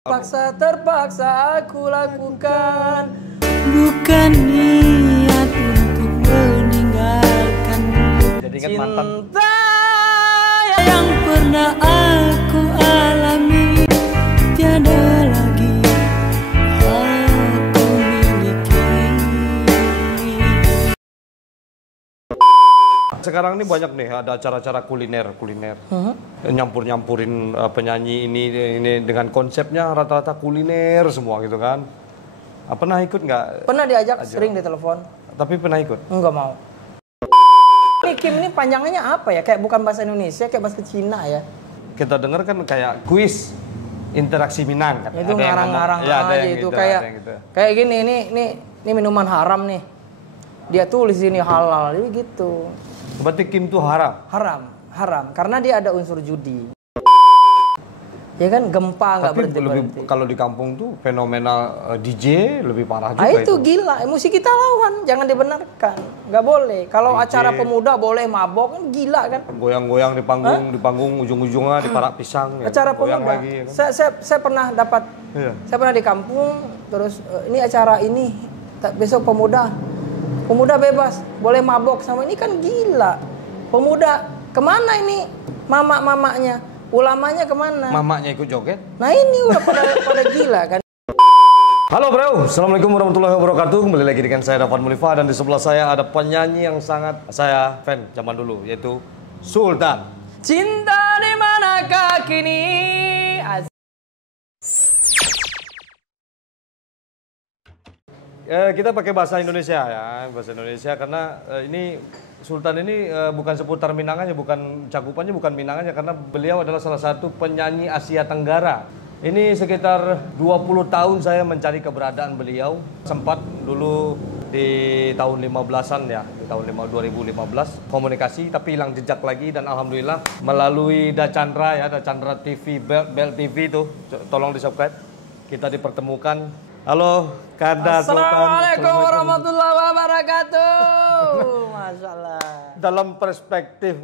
Paksa terpaksa aku lakukan. Bukan niat untuk meninggalkan Jadi ingat mantan. cinta yang pernah aku alami. Tiada lagi aku miliki. Sekarang ini banyak nih ada acara-acara kuliner. Nyampur-nyampurin penyanyi ini dengan konsepnya rata-rata kuliner semua gitu kan. Pernah ikut nggak? Pernah diajak, sering ditelepon. Tapi pernah ikut? Enggak mau. Ini Kim ini panjangannya apa ya? Kayak bukan bahasa Indonesia, kayak bahasa Cina ya. Kita dengar kan kayak kuis interaksi Minang kan. Itu Ada yang ngarang-ngarang ngomong, ya, ada aja yang itu gitu, kayak ada yang gitu. kayak gini, ini minuman haram nih. Dia tulis ini halal, jadi gitu. Berarti Kim tuh haram? Haram. Karena dia ada unsur judi. Ya kan gempa nggak Tapi berhenti. kalau di kampung tuh fenomenal DJ lebih parah juga. Itu gila, musik kita lawan, jangan dibenarkan. Nggak boleh. Kalau DJ, acara pemuda boleh mabok, kan gila kan. Goyang-goyang di panggung ujung-ujungnya diparak pisang. Acara goyang pemuda. lagi, ya kan? Saya pernah dapat, saya pernah di kampung, terus ini acara ini, besok pemuda bebas, boleh mabok sama ini kan gila. Pemuda kemana ini mama-mamanya, ulamanya kemana? Mamanya ikut joget. Nah ini udah pada gila kan. Halo bro, assalamualaikum warahmatullahi wabarakatuh. Kembali lagi dengan saya Dafan Mulifah dan di sebelah saya ada penyanyi yang sangat saya fan zaman dulu, yaitu Sultan. Cinta di manakah kini? Kita pakai bahasa Indonesia ya, bahasa Indonesia karena ini Sultan ini bukan seputar Minang aja, bukan cakupannya bukan Minang aja, karena beliau adalah salah satu penyanyi Asia Tenggara. Ini sekitar 20 tahun saya mencari keberadaan beliau. Sempat dulu di tahun 15-an ya, di tahun 2015 komunikasi tapi hilang jejak lagi, dan alhamdulillah melalui Dachandra ya, Dachandra TV, Bel TV itu, tolong di-subscribe. Kita dipertemukan. Halo, Kanda Sultan. Assalamualaikum warahmatullahi wabarakatuh. Masalah. Dalam perspektif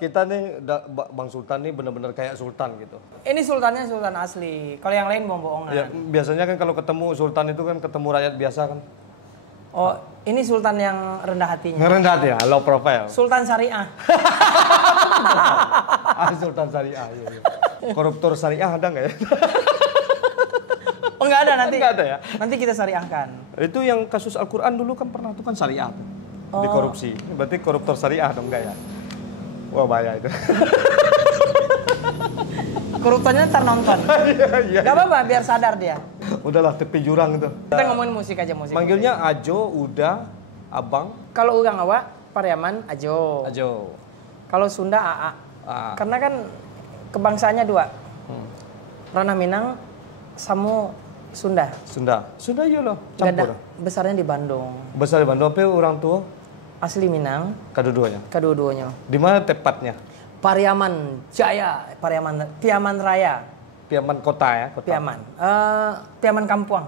kita nih, Bang Sultan nih benar-benar kayak Sultan gitu. Ini sultannya sultan asli. Kalau yang lain bohong-bohongan. Ya, biasanya kan kalau ketemu Sultan itu kan ketemu rakyat biasa kan. Oh, ini sultan yang rendah hatinya. Ngerendah ya, low profile. Sultan syariah. Sultan syariah. Iya. Koruptor syariah ada nggak ya? Oh, nggak ada nanti. Nggak ada ya. Nanti kita syariahkan. Itu yang kasus Al-Quran dulu kan pernah tuh kan syariah tuh. Di korupsi. Berarti koruptor syariah dong nggak ya? Wah bahaya itu. Koruptornya ntar nonton. Iya. Gak apa-apa, biar sadar dia. Udahlah tepi jurang itu. Kita ngomongin musik aja, musik. Manggilnya Ajo, Uda, Abang. Kalau Ugang Awak, Pariaman, Ajo. Ajo. Kalau Sunda, AA. Karena kan kebangsaannya dua. Ranah Minang, Samu, Sunda. Sunda iya loh, Gada, campur. besarnya di Bandung. Besar di Bandung, apa orang tua? Asli Minang, Kedua-duanya. kedua-duanya. Di mana tepatnya? Pariaman Jaya, Piaman Raya, Piaman kota ya? Kota. Piaman Kampuang.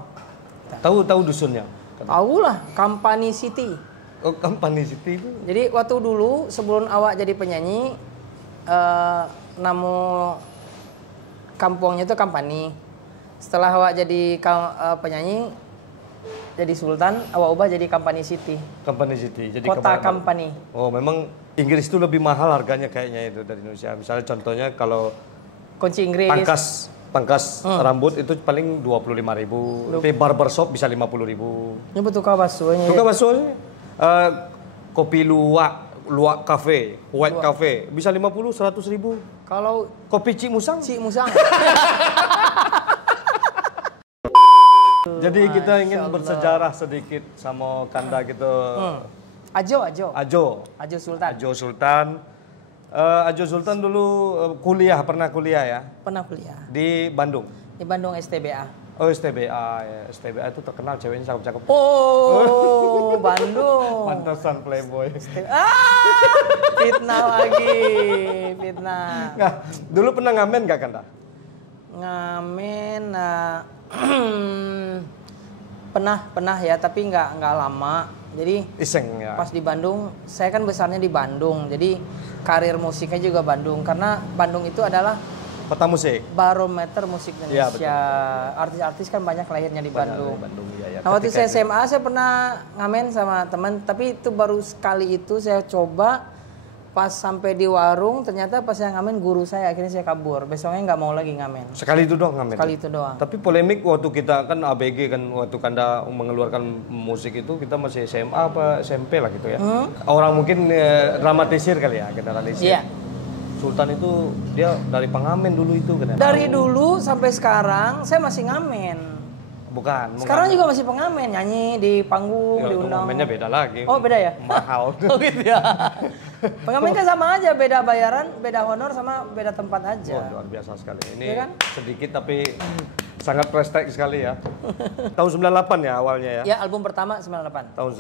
Tahu dusunnya? Tahu lah, Kampani City. Oh, Kampani City itu? Jadi waktu dulu sebelum awak jadi penyanyi, nama kampungnya itu Kampani. Setelah awak jadi penyanyi, jadi Sultan, awak ubah jadi Kampani City. Kampani City. Jadi Kota Kampani. Oh, memang Inggris itu lebih mahal harganya kayaknya itu dari Indonesia. Misalnya contohnya kalau Kunci Inggris. pangkas rambut itu paling 25.000. Tapi barbershop bisa 50.000. Ini betul kah baksonya? Tukar bakso sih. Kopi luwak cafe, white cafe bisa 50-100.000. Kalau Kopi Cik Musang. Jadi kita ingin bersejarah sedikit sama Kanda gitu. Ajo Sultan. Ajo Sultan dulu pernah kuliah ya? Pernah kuliah. Di Bandung? Di Bandung STBA. Oh STBA ya. STBA itu terkenal ceweknya cakep-cakep. Oh, Bandung. Pantesan playboy. Fitnah lagi. Fitnah. Nah, dulu pernah ngamen gak Kanda? Ngamen pernah ya, tapi nggak lama. Jadi iseng ya. Pas di Bandung, saya kan besarnya di Bandung. Jadi karir musiknya juga Bandung, karena Bandung itu adalah Peta musik. Barometer musik Iya, Indonesia. Artis-artis kan banyak lahirnya di Bandung. Bandung ya. Nah, waktu saya SMA saya pernah ngamen sama teman, tapi itu baru sekali itu saya coba pas sampai di warung, ternyata pas saya ngamen guru saya, akhirnya saya kabur. Besoknya nggak mau lagi ngamen. Sekali itu doang ngamen. Sekali itu doang. Tapi polemik waktu kita kan ABG kan waktu Kanda mengeluarkan musik itu kita masih SMA apa SMP lah gitu ya. Orang mungkin dramatisir kali ya, generalisir. Iya. Sultan itu dia dari pengamen dulu itu kan. Dari dulu sampai sekarang saya masih ngamen. Bukan. Sekarang juga masih pengamen, nyanyi di panggung, Ya, diundang. pengamennya beda lagi. Oh, beda ya? Mahal. Oh gitu ya. Pengamen kan sama aja, beda bayaran, beda honor sama beda tempat Oh, aja. luar biasa sekali. Ini Iya kan? sedikit tapi sangat prestek sekali ya. Tahun 98 ya awalnya ya. Ya, album pertama 98. Tahun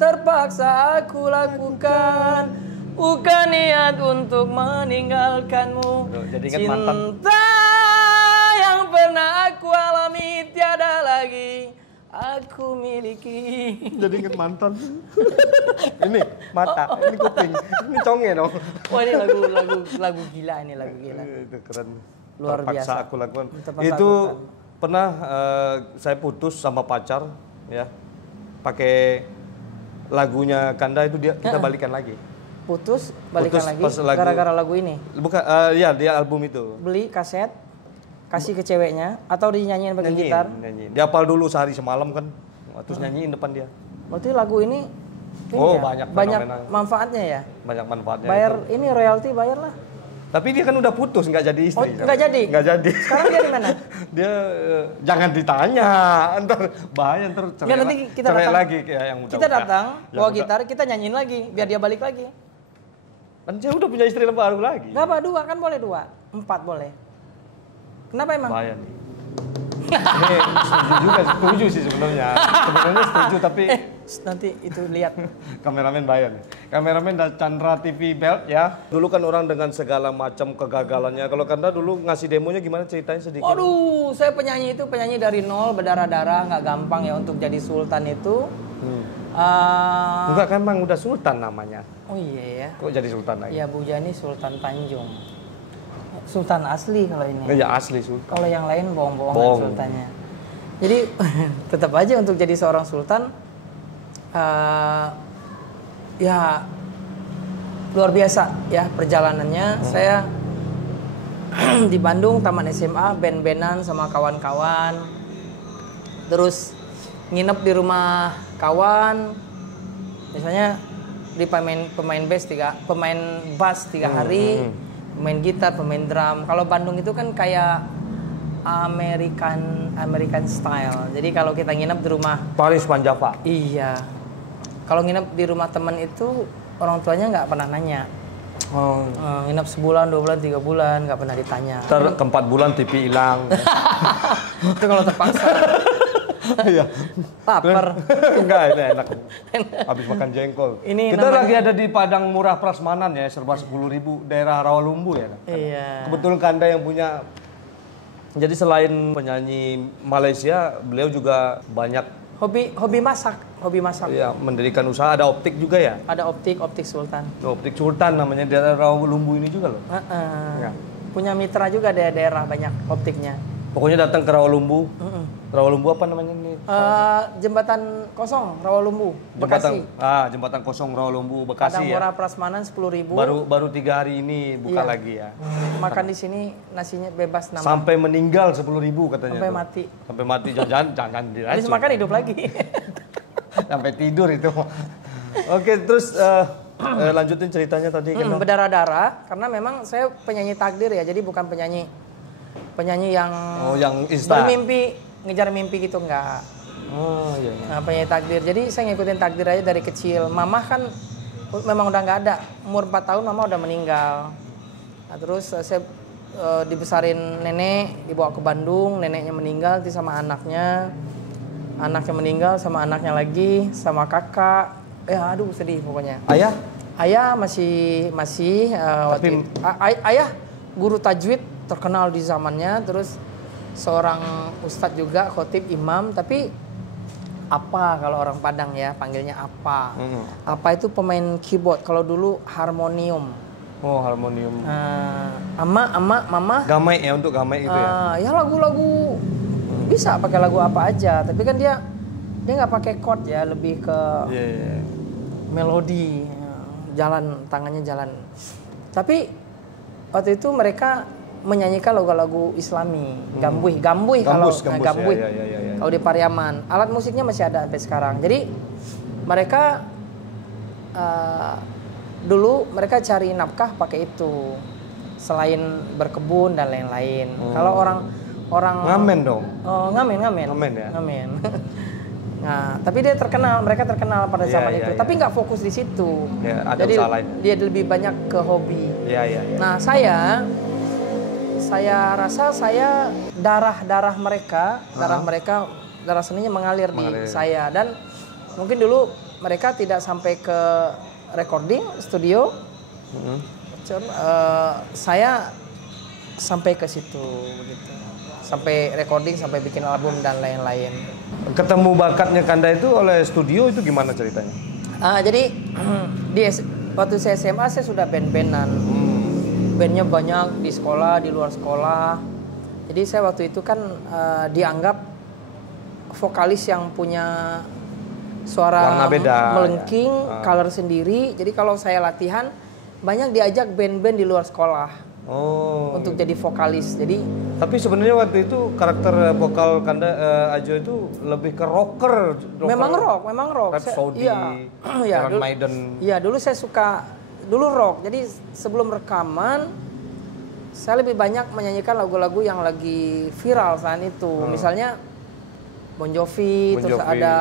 Terpaksa aku lakukan, bukan niat untuk meninggalkanmu. Tuh, jadi ingat mantan. Cinta yang pernah aku alami tiada lagi aku miliki. Jadi inget mantan. Ini mata, ini kuping, ini conge dong. Wah, ini lagu gila, ini lagu gila. Itu keren. Luar Terpaksa biasa. aku lakukan. Terpaksa Itu aku lakukan. pernah saya putus sama pacar ya. Pakai lagunya Kanda itu kita balikan lagi. Putus, balikan Putus lagi pas lagu- gara-gara lagu ini. Bukan ya dia album itu. Beli kaset, kasih ke ceweknya atau dinyanyiin pakai gitar. Nyanyi. Dia hafal dulu sehari semalam kan. Terus nyanyiin depan dia. Berarti lagu ini Oh, ya, banyak banyak fenomenal. manfaatnya ya. Banyak manfaatnya. Bayar itu. ini royalti bayar lah. Tapi dia kan udah putus, nggak jadi Oh, istri. nggak jadi? Nggak jadi. Sekarang dia di mana? Dia jangan ditanya, ntar bahaya ntar cerai, Nggak, nanti kita cerai datang. lagi kayak yang udah. Kita datang, Yang bawa udah- gitar, kita nyanyiin lagi biar dia balik lagi. Kan dia udah punya istri baru lagi. Nggak apa, 2 kan boleh 2, 4 boleh. Kenapa emang? Bahaya nih. Ini setuju sih sebenarnya. Sebenarnya setuju tapi Nanti itu lihat. kameramen bahaya nih. Kameramen dan Chandra TV Belt ya. Dulu kan orang dengan segala macam kegagalannya. Kalau Kanda dulu ngasih demonya gimana ceritanya sedikit? Waduh, saya penyanyi dari nol, berdarah-darah, nggak gampang ya untuk jadi sultan itu. Enggak kan emang udah sultan namanya. Oh iya ya. Kok jadi sultan lagi? Ya Bu Jani Sultan Tanjung. Sultan asli kalau ini. Ya asli sultan. Kalau yang lain bohong-bohongan Bohong. sultannya. Jadi tetap aja untuk jadi seorang sultan ya luar biasa ya perjalanannya. Saya di Bandung Taman SMA band-bandan sama kawan-kawan. Terus nginep di rumah kawan. Misalnya di pemain bass 3 hari, pemain gitar, pemain drum. Kalau Bandung itu kan kayak American style. Jadi kalau kita nginep di rumah, Paris Panjava. iya. Kalau nginep di rumah teman itu orang tuanya nggak pernah nanya. Oh. Nginep sebulan, 2 bulan, 3 bulan nggak pernah ditanya. Ntar ke 4 bulan TV hilang. Itu kalau terpaksa. Iya. Lapar. Enggak, ini enak. Habis makan jengkol. Ini Kita namanya- lagi ada di Padang Murah Prasmanan ya, serba 10.000 daerah Rawalumbu ya. Iya. Kebetulan Kanda yang punya. Jadi selain penyanyi Malaysia, beliau juga banyak Hobi masak. ya mendirikan usaha, ada optik juga ya. Ada optik Sultan. Optik Sultan namanya, daerah Rawalumbu ini juga loh. Ya. Punya mitra juga daerah banyak optiknya. Pokoknya datang ke Rawalumbu. Rawalumbu apa namanya ini? Jembatan kosong Rawalumbu, Bekasi. Jembatan kosong Rawalumbu Padang Bekasi ya. Murah Prasmanan 10.000. Baru 3 hari ini buka Iya. lagi ya. Makan di sini nasinya bebas nama. Sampai meninggal 10.000 katanya. Sampai tuh. mati. Sampai mati jangan diracun. Habis makan hidup lagi. Sampai tidur itu. Oke, terus lanjutin ceritanya tadi kan. Berdarah-darah karena memang saya penyanyi takdir ya. Jadi bukan penyanyi yang yang instan. bermimpi, ngejar mimpi gitu enggak. Oh iya. Nah, penyanyi takdir. Jadi saya ngikutin takdir aja dari kecil. Mama kan memang udah nggak ada. Umur 4 tahun mama udah meninggal. Nah, terus saya dibesarin nenek, dibawa ke Bandung, neneknya meninggal nanti sama anaknya. Anaknya meninggal sama anaknya lagi, sama kakak. Aduh sedih pokoknya. Ayah? Ayah masih waktu itu. Ayah guru tajwid terkenal di zamannya, terus seorang ustadz juga, khotib, imam, tapi apa kalau orang Padang ya panggilnya apa? Apa itu pemain keyboard, kalau dulu harmonium. Oh, harmonium. Mama. Gamai ya, untuk gamai gitu ya. Ya lagu-lagu bisa pakai lagu apa aja, tapi kan dia nggak pakai chord ya, lebih ke melodi, jalan tangannya jalan. Tapi waktu itu mereka menyanyikan lagu-lagu Islami, gambuih kalau gambuih. Kalau di Pariaman, alat musiknya masih ada sampai sekarang. Jadi mereka dulu mereka cari nafkah pakai itu, selain berkebun dan lain-lain. Kalau orang ngamen dong. Ngamen ya. Ngamen. Nah, tapi mereka terkenal pada zaman itu. Tapi nggak fokus di situ. Jadi dia lebih banyak ke hobi. Nah, saya rasa darah seninya mengalir di saya, dan mungkin dulu mereka tidak sampai ke recording studio. Saya sampai ke situ begitu. Sampai recording, sampai bikin album dan lain-lain. Ketemu bakatnya Kanda itu oleh studio itu gimana ceritanya? Jadi waktu saya SMA saya sudah band-bandan. Bandnya banyak di sekolah, di luar sekolah. Jadi saya waktu itu kan dianggap vokalis yang punya suara warna beda, melengking, color sendiri. Jadi kalau saya latihan banyak diajak band-band di luar sekolah. Untuk jadi vokalis. Tapi sebenarnya waktu itu karakter vokal Kanda Ajo itu lebih ke rocker. Memang rock. Rhapsody, Iron Maiden. Iya, dulu saya suka rock. Jadi sebelum rekaman saya lebih banyak menyanyikan lagu-lagu yang lagi viral saat itu. Misalnya Bon Jovi, terus ada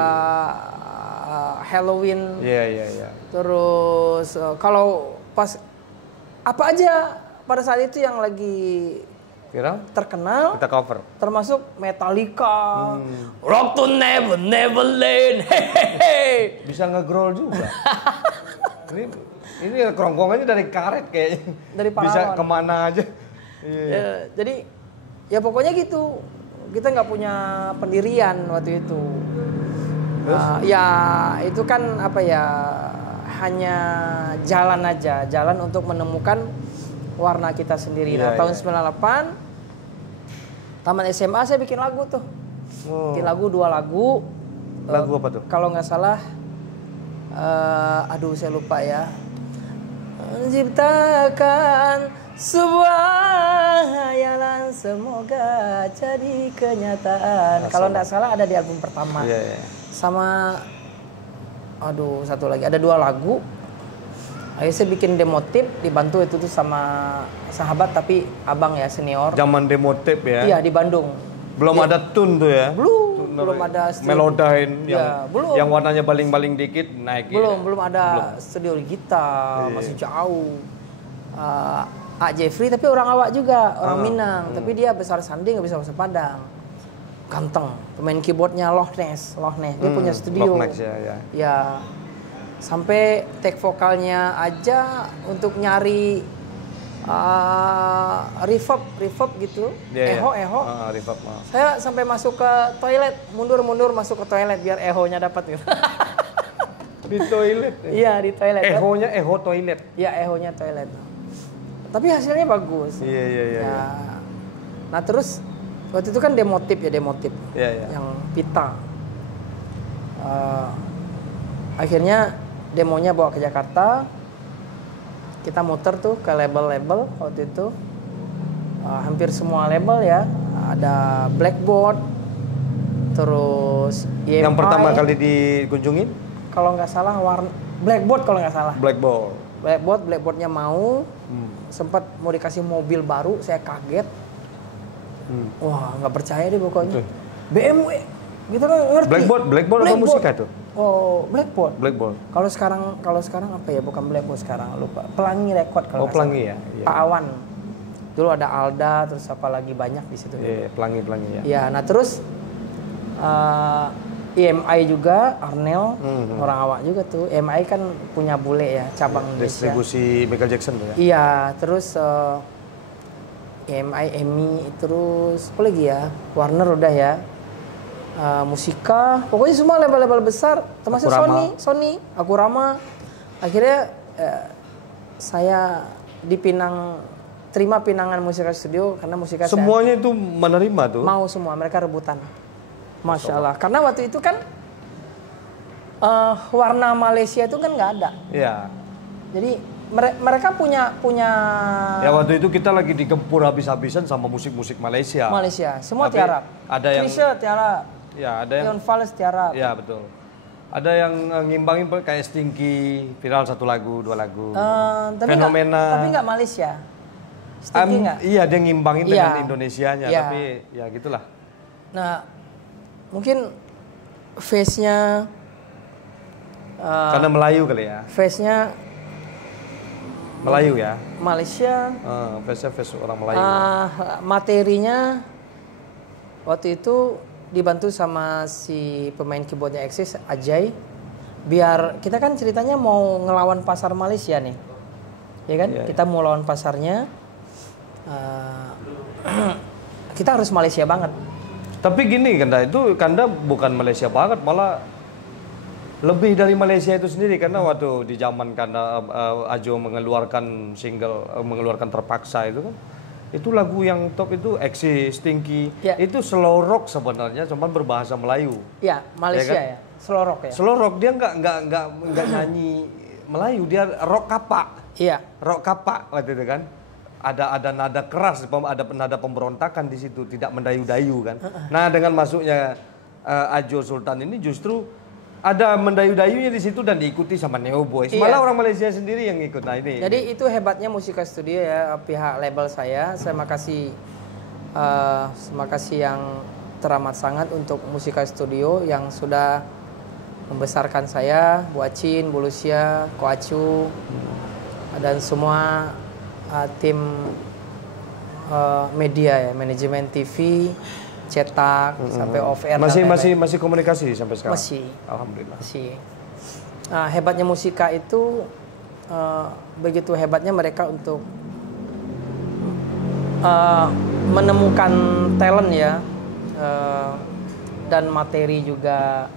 Halloween. Iya. Terus kalau pas apa aja pada saat itu yang lagi viral, terkenal, kita cover. Termasuk Metallica, Rock to Neverland, hehehe. Bisa nge-growl juga. ini kerongkongannya dari karet kayaknya. Dari Pahlawan. Bisa kemana aja. Jadi ya pokoknya gitu. Kita nggak punya pendirian waktu itu. Ya itu kan hanya jalan aja, jalan untuk menemukan warna kita sendiri. Tahun 98 taman SMA saya bikin lagu tuh. Bikin lagu 2 lagu. Lagu apa tuh? Kalau nggak salah saya lupa ya. Menciptakan sebuah hayalan semoga jadi kenyataan. Kalau nggak salah ada di album pertama. Sama satu lagi, ada 2 lagu. Akhirnya saya bikin demo tape, dibantu itu tuh sama sahabat tapi abang ya, senior. Zaman demo tape ya? Iya, di Bandung. Belum ada tune tuh ya? Belum ada studio. Melodain yang warnanya baling-baling dikit naik. Belum ada studio gitar, masih jauh. Jeffrey tapi orang awak juga, orang Minang, tapi dia besar Sandi, nggak bisa bahasa Padang. Ganteng, pemain keyboardnya Loch Ness, dia punya studio. Loch Ness ya. Sampai take vokalnya aja untuk nyari reverb gitu, eho. Reverb. Saya sampai masuk ke toilet, mundur masuk ke toilet biar ehonya dapat gitu. Di toilet? Iya, di toilet. Ehonya eho toilet? Iya, ehonya toilet. Tapi hasilnya bagus. Iya. Nah terus waktu itu kan demo tape. Yang pita. Akhirnya demonya bawa ke Jakarta. Kita muter tuh ke label-label waktu itu. Hampir semua label ya. Ada Blackboard. Terus EMI. Yang pertama kali dikunjungin? Kalau nggak salah Blackboard kalau nggak salah. Blackboardnya mau. Sempat mau dikasih mobil baru, saya kaget. Wah, nggak percaya deh pokoknya. BMW, gitu kan ngerti. Blackboard apa musika tuh? Blackboard. Kalau sekarang apa ya? Bukan Blackboard sekarang, lupa. Pelangi Record kalau nggak salah. Pelangi ya. Pak Awan. Dulu ada Alda, terus apa lagi banyak di situ. Pelangi ya. Iya, nah terus EMI juga, Arnel, orang awak juga tuh. EMI kan punya bule ya, cabang Indonesia. Distribusi Michael Jackson tuh ya? Iya, terus EMI, terus apa lagi ya? Warner udah ya. Musika, pokoknya semua label-label besar, termasuk Sony, Akurama. Akhirnya saya dipinang, terima pinangan Musika Studio karena Musika Semuanya itu menerima tuh. mau semua, mereka rebutan. Masya Allah. Karena waktu itu kan warna Malaysia itu kan nggak ada. Iya. Jadi mereka punya Ya waktu itu kita lagi digempur habis-habisan sama musik-musik Malaysia. semua Tapi tiarap. ada yang Krisya tiarap. ya ada yang Iwan Fals tiarap. ya betul. Ada yang ngimbangin kayak Stinky, viral 1 lagu, 2 lagu. Fenomena. Tapi nggak Malaysia. Stinky nggak? Iya, dia ngimbangin Iya. dengan Indonesianya, Iya. tapi ya gitulah. Nah, mungkin face-nya Karena Melayu kali ya. face-nya Melayu ya. Malaysia. Face orang Melayu. Materinya waktu itu dibantu sama si pemain keyboardnya Axis, Ajay. Biar kita kan ceritanya mau ngelawan pasar Malaysia nih, ya kan? Iya, Kita mau lawan pasarnya, kita harus Malaysia banget. Tapi gini Kanda bukan Malaysia banget, malah lebih dari Malaysia itu sendiri karena waktu di zaman Kanda Ajo mengeluarkan single, mengeluarkan Terpaksa itu kan, itu lagu yang top itu Axis, Stinky, Ya. itu slow rock sebenarnya, cuman berbahasa Melayu. Ya, Malaysia Ya kan? ya, slow rock ya. Slow rock dia nggak nyanyi Melayu, dia rock kapak. Iya. Rock kapak waktu itu kan. Ada nada keras, ada nada pemberontakan di situ, tidak mendayu-dayu kan. Nah, dengan masuknya Ajo Sultan ini justru ada mendayu-dayunya di situ dan diikuti sama Neo Boys. Iya. Malah orang Malaysia sendiri yang ikut. Nah, ini. Jadi itu hebatnya Musika Studio ya, pihak label saya. Saya makasih yang teramat sangat untuk Musika Studio yang sudah membesarkan saya, Bu Acin, Bu Lucia, Ko Acu, dan semua tim media ya, manajemen TV, cetak, sampai off air. Masih komunikasi sampai sekarang. Masih. Alhamdulillah. Masih. Nah, hebatnya musika itu begitu hebatnya mereka untuk menemukan talent ya, dan materi juga,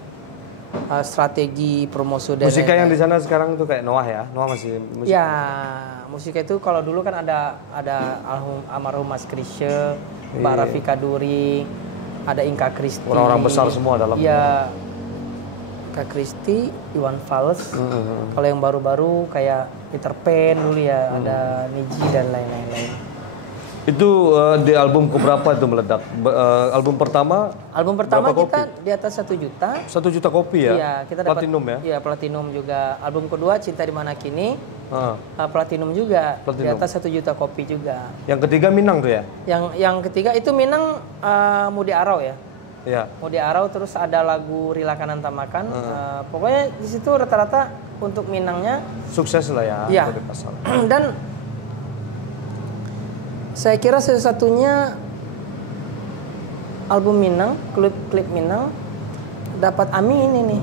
strategi promosi dan Musika yang lain-lain. di sana sekarang tuh kayak Noah ya. Noah masih musik. Ya, musika itu kalau dulu kan ada almarhum Mas Krisya, Mbak Iya. Rafika Duri, ada Inka Kristi. Orang-orang besar semua dalam. Iya. Kak Kristi, Iwan Fals. Kalau yang baru-baru kayak Peter Pan dulu ya, ada Niji dan lain-lain. Itu di album keberapa itu meledak? Album pertama Album pertama berapa kita di atas 1 juta. 1 juta kopi ya? Iya, kita dapat Platinum ya? Iya, platinum juga. Album kedua Cinta di Mana Kini, Ah. platinum juga. Di Platinum. atas 1 juta kopi juga. Yang ketiga Minang tuh ya? Yang ketiga itu Minang, Mudi Arau ya. Iya. Mudi Arau, terus ada lagu Rilakanan Tamakan. Pokoknya di situ rata-rata untuk Minangnya. Sukses lah ya. Iya. Dari pasar. Dan saya kira satu-satunya album Minang, klip Minang dapat AMI ini nih.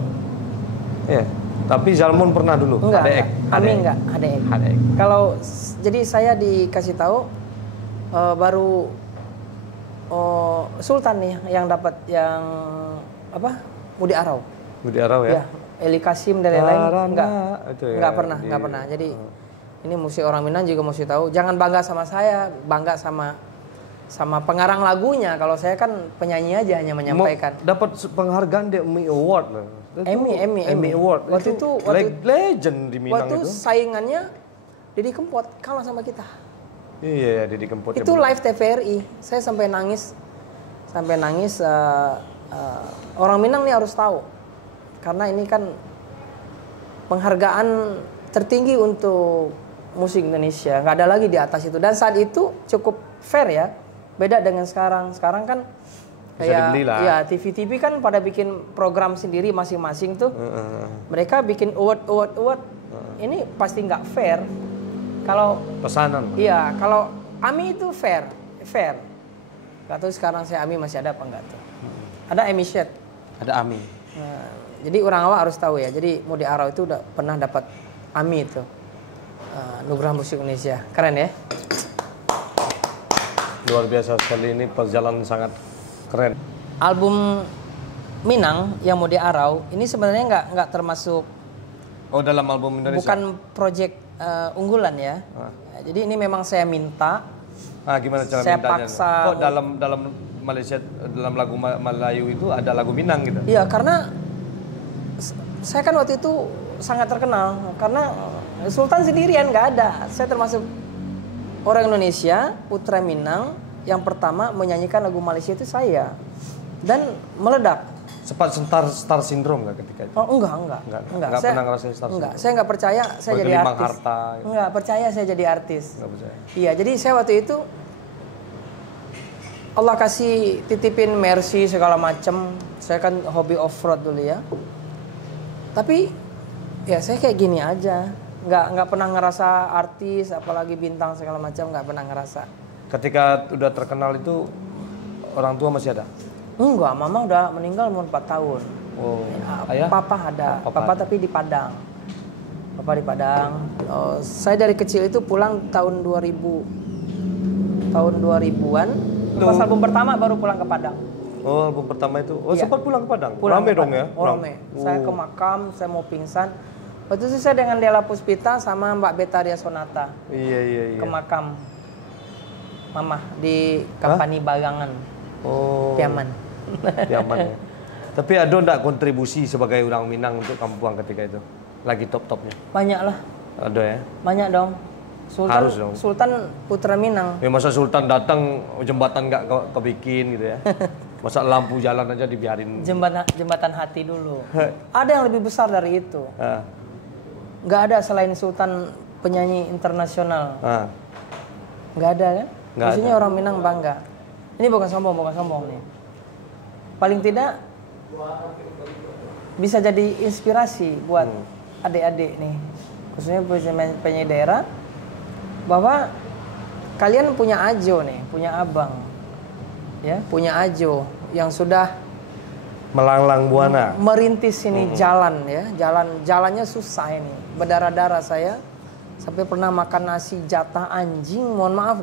Iya. Tapi Zalmon pernah dulu. Enggak. AMI enggak, HDX. Kalau jadi saya dikasih tahu baru Sultan nih yang dapat yang apa? Mudi Arau. Mudi Arau ya? Ya, Eli Kasim dan lain-lain enggak. Itu ya, Enggak pernah. Jadi ini musik orang Minang juga mesti tahu. Jangan bangga sama saya, bangga sama pengarang lagunya. Kalau saya kan penyanyi aja hanya menyampaikan. Dapat penghargaan di Emmy Award loh. Emmy Award. Waktu itu legend di Minang waktu itu. saingannya Didi Kempot kalah sama kita. Iya, Didi Kempot. Itu live TVRI. Saya sampai nangis. Orang Minang nih harus tahu. Karena ini kan penghargaan tertinggi untuk musik Indonesia. Nggak ada lagi di atas itu. Dan saat itu cukup fair ya. Beda dengan sekarang. Sekarang kan Bisa dibeli lah. ya TV kan pada bikin program sendiri masing-masing tuh. Mereka bikin award. Ini pasti nggak fair. Kalau Pesanan. iya, kalau AMI itu fair. Gak tahu sekarang saya AMI masih ada apa enggak tuh. Ada AMI Shed. Ada Ami. Nah, jadi orang awak harus tahu ya. Jadi Mudi Arau itu udah pernah dapat AMI itu. Nugrah Musik Indonesia. Keren ya? Luar biasa sekali, ini perjalanan sangat keren. Album Minang yang Mudi Arau ini sebenarnya nggak termasuk, Oh, dalam album Indonesia. bukan project unggulan ya. Jadi ini memang saya minta. Nah, gimana cara Saya mintanya? paksa. Kok dalam Malaysia, dalam lagu Melayu itu ada lagu Minang gitu? Iya, karena saya kan waktu itu sangat terkenal karena Sultan sendirian nggak ada. Saya termasuk orang Indonesia, putra Minang yang pertama menyanyikan lagu Malaysia itu saya dan meledak. Sempat star syndrome nggak ketika itu? Oh enggak. Nggak Saya, pernah ngerasain star enggak, syndrome? saya nggak percaya saya jadi Bergelimang artis. harta, gitu. Enggak percaya saya jadi artis. Nggak percaya. Iya, jadi saya waktu itu Allah kasih titipin Mercy segala macem. Saya kan hobi off-road dulu ya. Tapi ya saya kayak gini aja. Nggak pernah ngerasa artis, apalagi bintang segala macam, nggak pernah ngerasa. Ketika udah terkenal itu orang tua masih ada? Enggak, mama udah meninggal umur 4 tahun. Oh, ayah? Papa ada, Papa ada. tapi di Padang. Papa di Padang. Oh, saya dari kecil itu pulang tahun 2000-an. Pas album pertama baru pulang ke Padang. Oh, album pertama itu. Oh, Iya. sempat pulang ke Padang. Pulang Rame ke dong Padang. ya? Oh, rame. Saya ke makam, saya mau pingsan. Waktu itu saya dengan Della Puspita sama Mbak Betaria Sonata Iya. ke makam Mama di Kampani Bagangan, Oh. Piaman. Piaman ya. Tapi ada enggak kontribusi sebagai orang Minang untuk Kampuang ketika itu? Lagi top-topnya. Banyak lah, Ada ya? banyak dong. Sultan, Harus dong. Sultan putra Minang. Ya masa Sultan datang jembatan nggak kebikin gitu ya? Masa lampu jalan aja dibiarin? Jembatan hati dulu. Ada yang lebih besar dari itu. Ah, Nggak ada selain Sultan penyanyi internasional. ah. Nggak ada kan? Nggak Maksudnya orang Minang bangga. Ini bukan sombong nih. Paling tidak bisa jadi inspirasi buat adik-adik nih, khususnya penyanyi daerah, bahwa kalian punya Ajo nih, punya abang, ya, punya Ajo yang sudah Melanglang buana. merintis ini jalan ya, jalannya susah ini, berdarah-darah saya sampai pernah makan nasi jatah anjing, mohon maaf,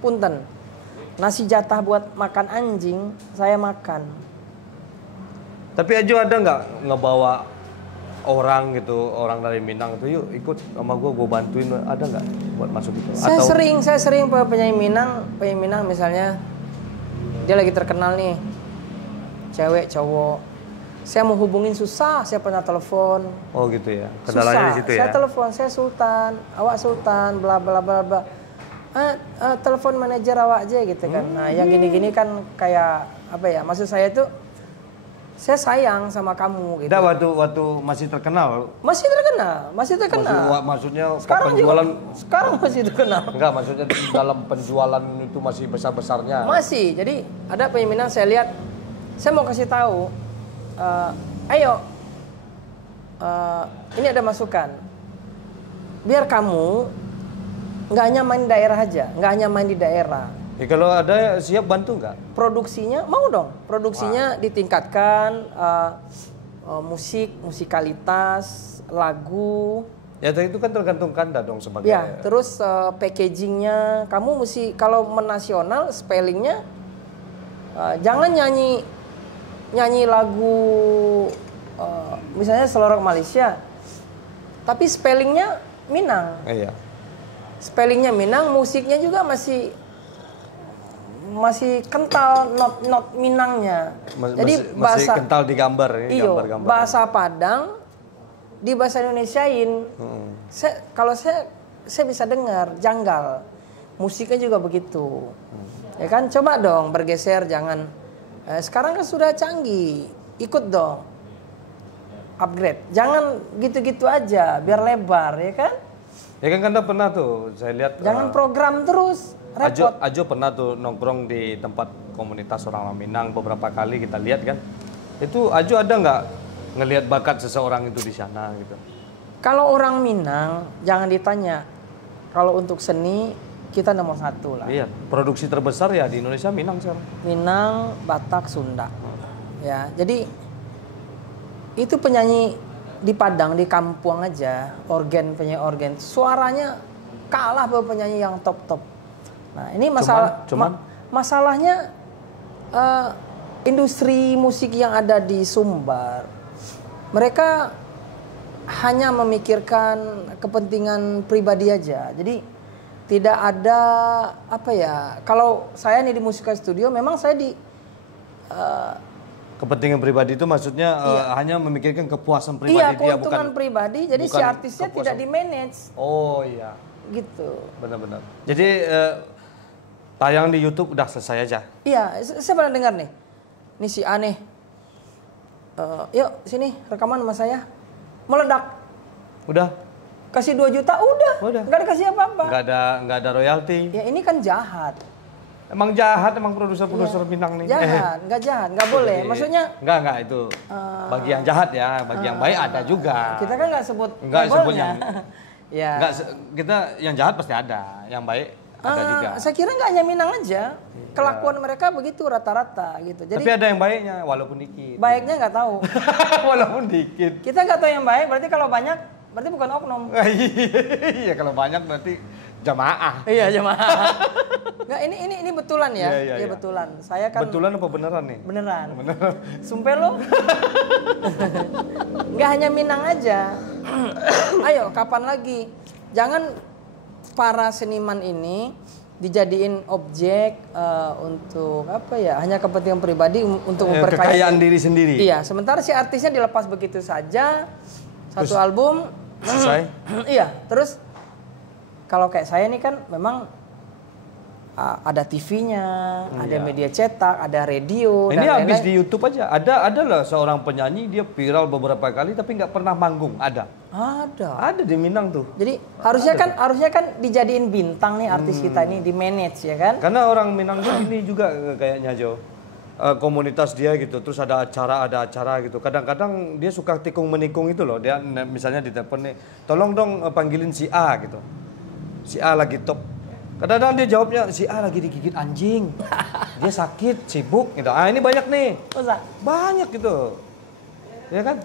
punten, nasi jatah buat makan anjing saya makan. Tapi Ajo ada nggak ngebawa orang gitu, orang dari Minang tuh, yuk ikut sama gue bantuin, ada nggak buat masuk itu? Saya sering penyanyi Minang misalnya dia lagi terkenal nih, cewek cowok, saya mau hubungin susah, saya pernah telepon. Oh gitu ya, kendalanya di situ ya. Saya telepon, saya Sultan, awak Sultan, bla bla bla bla. Telepon manajer awak aja gitu kan. Nah yang gini-gini kan kayak apa ya? Maksud saya itu saya sayang sama kamu gitu. Udah waktu masih terkenal. Masih terkenal. Maksudnya Sekarang penjualan juga, sekarang masih terkenal. enggak, maksudnya dalam penjualan itu masih besar-besarnya. Masih. Jadi ada penyanyi Minang saya lihat, saya mau kasih tahu, ayo, ini ada masukan. Biar kamu nggak hanya main daerah aja, nggak hanya main di daerah. Ya, kalau ada siap bantu nggak? Produksinya mau dong, produksinya ditingkatkan, musikalitas, lagu. Ya itu kan tergantung Kanda dong sebagai. Ya, terus packagingnya, kamu mesti kalau menasional spellingnya jangan nyanyi lagu misalnya Selorok Malaysia, tapi spellingnya Minang. Iya. Spellingnya Minang, musiknya juga masih kental not Minangnya. Jadi masih kental di gambar ya, gambar-gambar. Bahasa Padang di bahasa Indonesiain. Saya bisa dengar janggal. Musiknya juga begitu. Ya kan, coba dong bergeser, jangan sekarang kan sudah canggih. Ikut dong. Upgrade. Jangan gitu-gitu aja biar lebar, ya kan? Ya kan Kanda pernah tuh saya lihat. Jangan program terus. Repot. Ajo pernah tuh nongkrong di tempat komunitas orang Minang beberapa kali kita lihat kan. Itu Ajo ada nggak ngelihat bakat seseorang itu di sana gitu? Kalau orang Minang jangan ditanya. Kalau untuk seni kita nomor 1 lah. Iya, produksi terbesar ya di Indonesia Minang sekarang. Minang, Batak, Sunda. Ya, jadi itu penyanyi di Padang, di Kampuang aja, penyanyi organ, suaranya kalah sama penyanyi yang top-top. Nah, ini masalahnya industri musik yang ada di Sumbar. Mereka hanya memikirkan kepentingan pribadi aja. Jadi tidak ada apa ya? Kalau saya nih di Musika Studio, memang saya di kepentingan pribadi itu maksudnya hanya memikirkan kepuasan pribadi iya, dia, keuntungan pribadi. Jadi si artisnya tidak di manage. Oh iya. Gitu. Benar-benar. Jadi tayang di YouTube udah selesai aja. Iya, saya pernah dengar nih. Ini si A nih. Yuk sini rekaman sama saya. Meledak. Udah. Kasih 2 juta udah. Nggak dikasih apa-apa. Nggak ada royalti. Ya ini kan jahat. Emang jahat emang produser-produser Minang nih. Jahat, nggak boleh. Maksudnya Enggak itu. Bagi yang jahat ya, bagi yang baik ada juga. kita kan nggak sebut sebut yang ya. Kita yang jahat pasti ada, yang baik ada juga. Saya kira nggak hanya Minang aja. Kelakuan mereka begitu rata-rata gitu. Jadi tapi ada yang baiknya walaupun dikit. Baiknya nggak tahu. Walaupun dikit. Kita nggak tahu yang baik, berarti kalau banyak berarti bukan oknum. Iya, kalau banyak berarti jamaah. Iya, jamaah. Nggak, ini betulan ya. Iya. Betulan. Saya kan betulan apa beneran nih? Beneran. Sumpah lo. Nggak hanya Minang aja. Ayo, kapan lagi? Jangan para seniman ini dijadiin objek untuk apa ya? Hanya kepentingan pribadi untuk memperkaya kekayaan diri sendiri. Iya, sementara si artisnya dilepas begitu saja. Satu album selesai. Iya, terus kalau kayak saya nih kan memang ada TV-nya, ada media cetak, ada radio. Ini dan habis lain-lain. di YouTube aja. Ada lah seorang penyanyi dia viral beberapa kali tapi nggak pernah manggung. Ada di Minang tuh. Jadi harusnya kan dijadiin bintang nih artis kita ini, di manage ya kan? Karena orang Minang tuh ini juga kayaknya Jo. Komunitas dia gitu, terus ada acara gitu. Kadang-kadang dia suka tikung menikung itu loh. Dia misalnya ditelepon nih, tolong dong panggilin si A gitu. Si A lagi top. Kadang-kadang dia jawabnya si A lagi digigit anjing. Dia sakit, sibuk gitu. Ah ini banyak nih. Banyak gitu. Ya kan?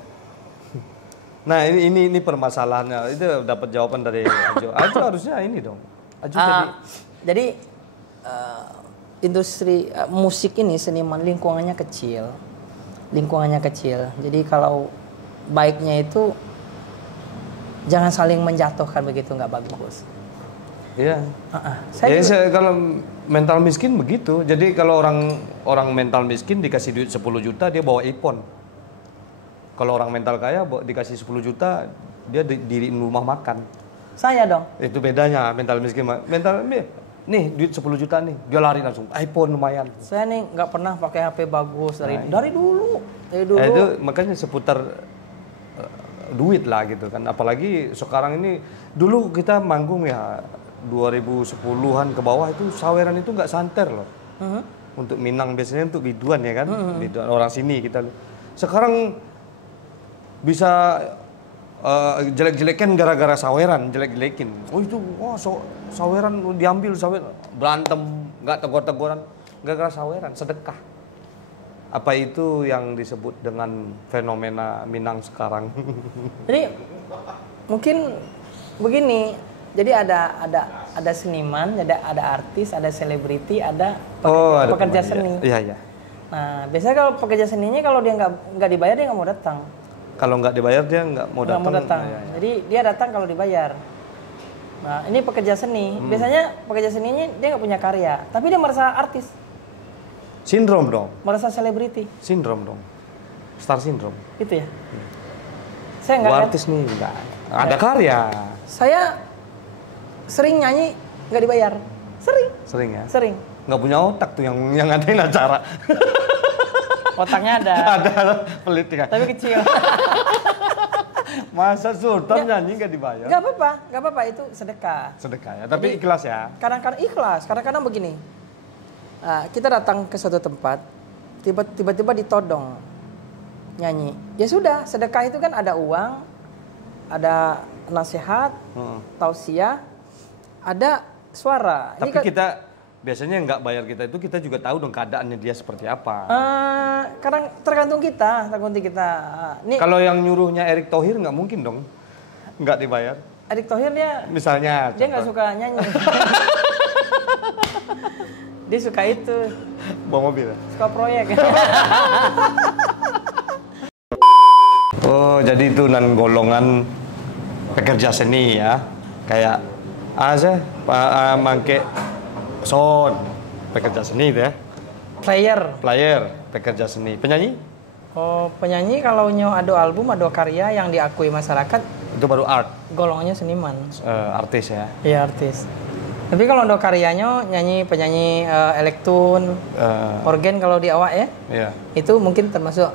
Nah, ini permasalahannya. Itu dapat jawaban dari Ajo. Ajo harusnya ini dong. Ajo jadi industri musik ini seniman lingkungannya kecil. Jadi kalau baiknya itu jangan saling menjatuhkan begitu, nggak bagus. Iya. Kalau mental miskin begitu. Jadi kalau orang mental miskin dikasih duit 10 juta dia bawa iPhone. Kalau orang mental kaya dikasih 10 juta dia diriin rumah makan. Saya dong. Itu bedanya mental miskin. Nih duit 10 juta nih, dia lari langsung iPhone lumayan. Saya nih nggak pernah pakai HP bagus dari dulu. Itu makanya seputar duit lah gitu kan. Apalagi sekarang ini, dulu kita manggung ya 2010-an ke bawah itu saweran itu nggak santer loh. Untuk Minang biasanya untuk biduan ya kan, biduan orang sini kita. Sekarang bisa jelek-jelekan gara-gara saweran, jelek-jelekin. Oh itu, saweran diambil, berantem, nggak tegur-teguran, gara-gara saweran, sedekah. Apa itu yang disebut dengan fenomena Minang sekarang? Jadi mungkin begini, jadi ada seniman, ada artis, ada selebriti, ada pekerja seni. Iya. Nah biasanya kalau pekerja seninya kalau dia nggak dibayar dia nggak mau datang. Kalau nggak dibayar dia nggak mau datang. Iya. Jadi dia datang kalau dibayar. Nah ini pekerja seni. Biasanya pekerja seninya dia nggak punya karya, tapi dia merasa artis. Sindrom dong. Merasa selebriti. Sindrom dong. Star syndrome. Gitu ya. Saya nggak artis nih nggak ada karya. Saya sering nyanyi nggak dibayar. Sering ya. Sering. Nggak punya otak tuh yang ngadain acara. Otaknya ada. Ada pelit ya. Tapi kecil. Masa Sultan nyanyi nggak dibayar? Nggak apa-apa itu sedekah. Sedekah ya, tapi ikhlas ya. Kadang-kadang ikhlas, kadang-kadang begini. Kita datang ke suatu tempat, tiba-tiba ditodong nyanyi. Ya sudah, sedekah itu kan ada uang, ada nasihat, tausiah, ada suara. Tapi kita biasanya nggak bayar kita juga tahu dong keadaannya dia seperti apa. Kadang tergantung kita. Nih, kalau yang nyuruhnya Erick Thohir nggak mungkin dong, nggak dibayar. Erick Thohir dia, misalnya, dia nggak suka nyanyi. Dia suka itu. Bawa mobil. Suka proyek. Oh, jadi itu golongan pekerja seni ya, kayak Aja mangke son pekerja seni itu ya. Player pekerja seni. Penyanyi? Oh, penyanyi kalau nyo ada album, ada karya yang diakui masyarakat, Itu baru art. golongnya seniman. Artis ya. Iya, artis. Tapi kalau ada karyanya penyanyi elektron, organ kalau di awak ya, Iya. itu mungkin termasuk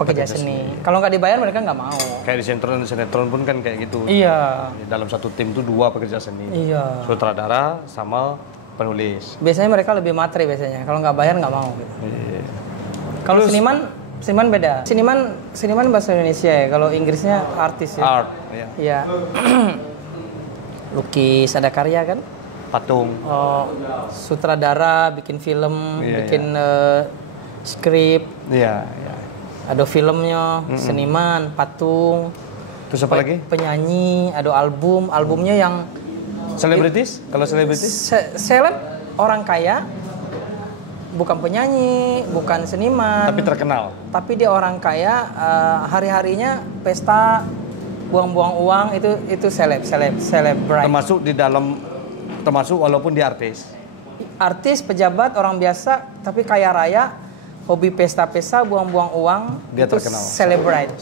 pekerja seni. Kalau nggak dibayar mereka nggak mau. Kayak di sinetron pun kan kayak gitu. Iya. Dalam satu tim tuh 2 pekerja seni. Iya. Sutradara sama penulis. Biasanya mereka lebih materi biasanya. Kalau nggak bayar nggak mau. Gitu. Iya. Kalau seniman beda. Seniman bahasa Indonesia ya. Kalau Inggrisnya artis ya. Art, ya. Iya. Lukis ada karya kan? Patung. Sutradara bikin film, Iya, bikin skrip, Iya, iya. ada filmnya, seniman, patung. Terus apa lagi? Penyanyi, ada albumnya yang Selebritis? Kalau selebritis? seleb, orang kaya, bukan penyanyi, bukan seniman, Tapi terkenal. tapi dia orang kaya, hari-harinya pesta, buang-buang uang, itu selebgram. Termasuk walaupun dia artis. Artis, pejabat, orang biasa, tapi kaya raya, hobi pesta-pesta, buang-buang uang, Dia itu terkenal.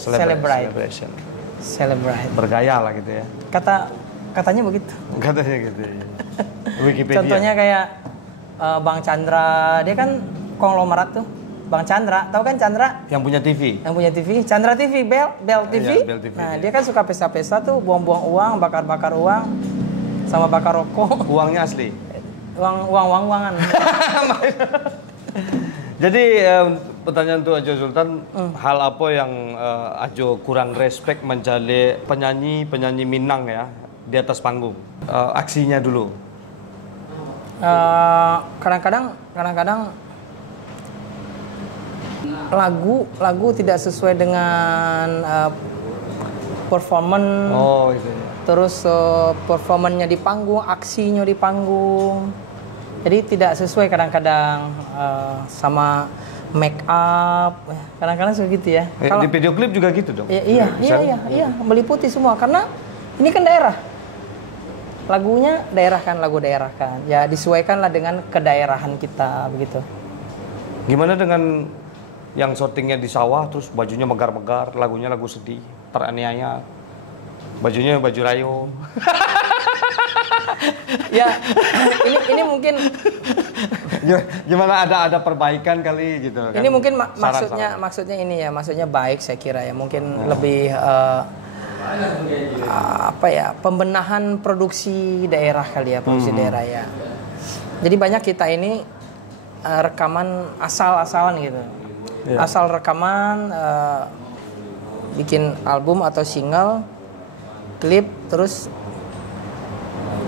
celebration. Bergaya lah gitu ya. Katanya begitu. Katanya gitu ya. Wikipedia. Contohnya kayak Bang Chandra, dia kan konglomerat tuh. Bang Chandra, tahu kan Chandra? Yang punya TV. Yang punya TV, Chandra TV, Bell TV. Iya, Bell TV, Nah, iya. dia kan suka pesta-pesta tuh, buang-buang uang, bakar-bakar uang, sama bakar rokok. Uangnya asli. Uang-uangan. Jadi pertanyaan tuh Ajo Sultan, hal apa yang Ajo kurang respect menjadi penyanyi Minang ya di atas panggung? Aksinya dulu. Kadang-kadang lagu tidak sesuai dengan performance. Oh itu. Ya. Terus performannya di panggung, aksinya di panggung. Jadi tidak sesuai kadang-kadang sama make up. Kadang-kadang segitu ya. Di video klip juga gitu dong. Iya, meliputi semua karena ini kan daerah. Lagunya lagu daerah kan. Ya disesuaikanlah dengan kedaerahan kita begitu. Gimana dengan yang syutingnya di sawah terus bajunya megar-megar, lagunya lagu sedih, teraniaya. Bajunya baju rayo. Ya, ini mungkin gimana ada perbaikan kali gitu kan. ini mungkin Saran-saran. maksudnya ini ya, maksudnya baik saya kira ya. Mungkin lebih pembenahan produksi daerah kali ya, produksi daerah ya. Jadi banyak kita ini rekaman asal-asalan gitu. Iya. Asal rekaman bikin album atau single, klip, terus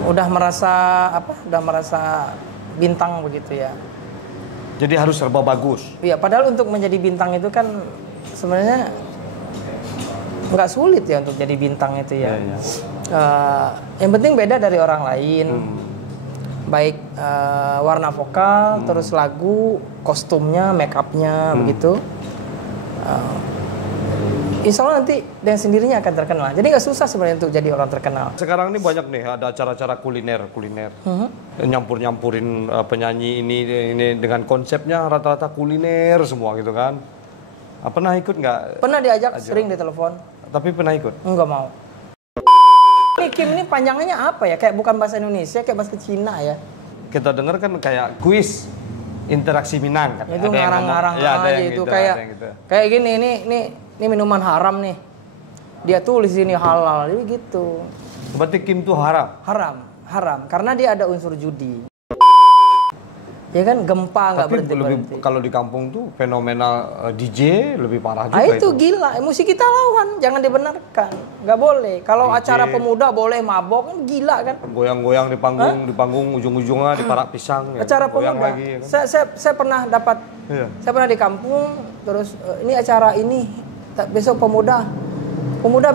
udah merasa bintang begitu ya. Jadi harus serba bagus. Iya, padahal untuk menjadi bintang itu kan sebenarnya nggak sulit ya untuk jadi bintang itu ya. Iya. Yang penting beda dari orang lain. Baik warna vokal, terus lagu, kostumnya, make upnya begitu. Insya Allah nanti dengan sendirinya akan terkenal. Jadi nggak susah sebenarnya untuk jadi orang terkenal. Sekarang ini banyak nih ada acara-acara kuliner. Nyampur-nyampurin penyanyi ini dengan konsepnya rata-rata kuliner semua gitu kan. Pernah ikut nggak? Pernah diajak, sering ditelepon. Tapi pernah ikut? Enggak mau. Ini Kim ini panjangannya apa ya? Kayak bukan bahasa Indonesia, kayak bahasa Cina ya. Kita dengar kan kayak kuis interaksi Minang kan. Itu Ada yang ngarang-ngarang ngomong- ya, ada aja yang itu gitu, kayak ada yang gitu. kayak gini ini minuman haram nih. Dia tulis ini halal, jadi gitu. Berarti Kim tuh haram. Haram karena dia ada unsur judi. Ya kan gempa nggak Tapi berhenti. kalau di kampung tuh fenomena DJ lebih parah juga. Ah itu gila, emosi kita lawan, jangan dibenarkan, nggak boleh. Kalau DJ. acara pemuda boleh mabok, kan gila kan? Goyang-goyang di panggung ujung-ujungnya diparak pisang. Ya. Acara Goyang pemuda. lagi. Ya kan? Saya pernah dapat, Iya. saya pernah di kampung, terus ini acara ini, besok pemuda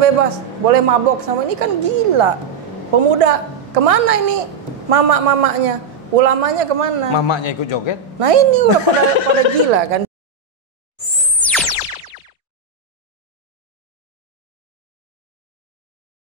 bebas, boleh mabok sama ini kan gila. Pemuda kemana ini? Mama-mamanya, ulamanya kemana? Mamanya ikut joget. Nah ini udah pada gila kan.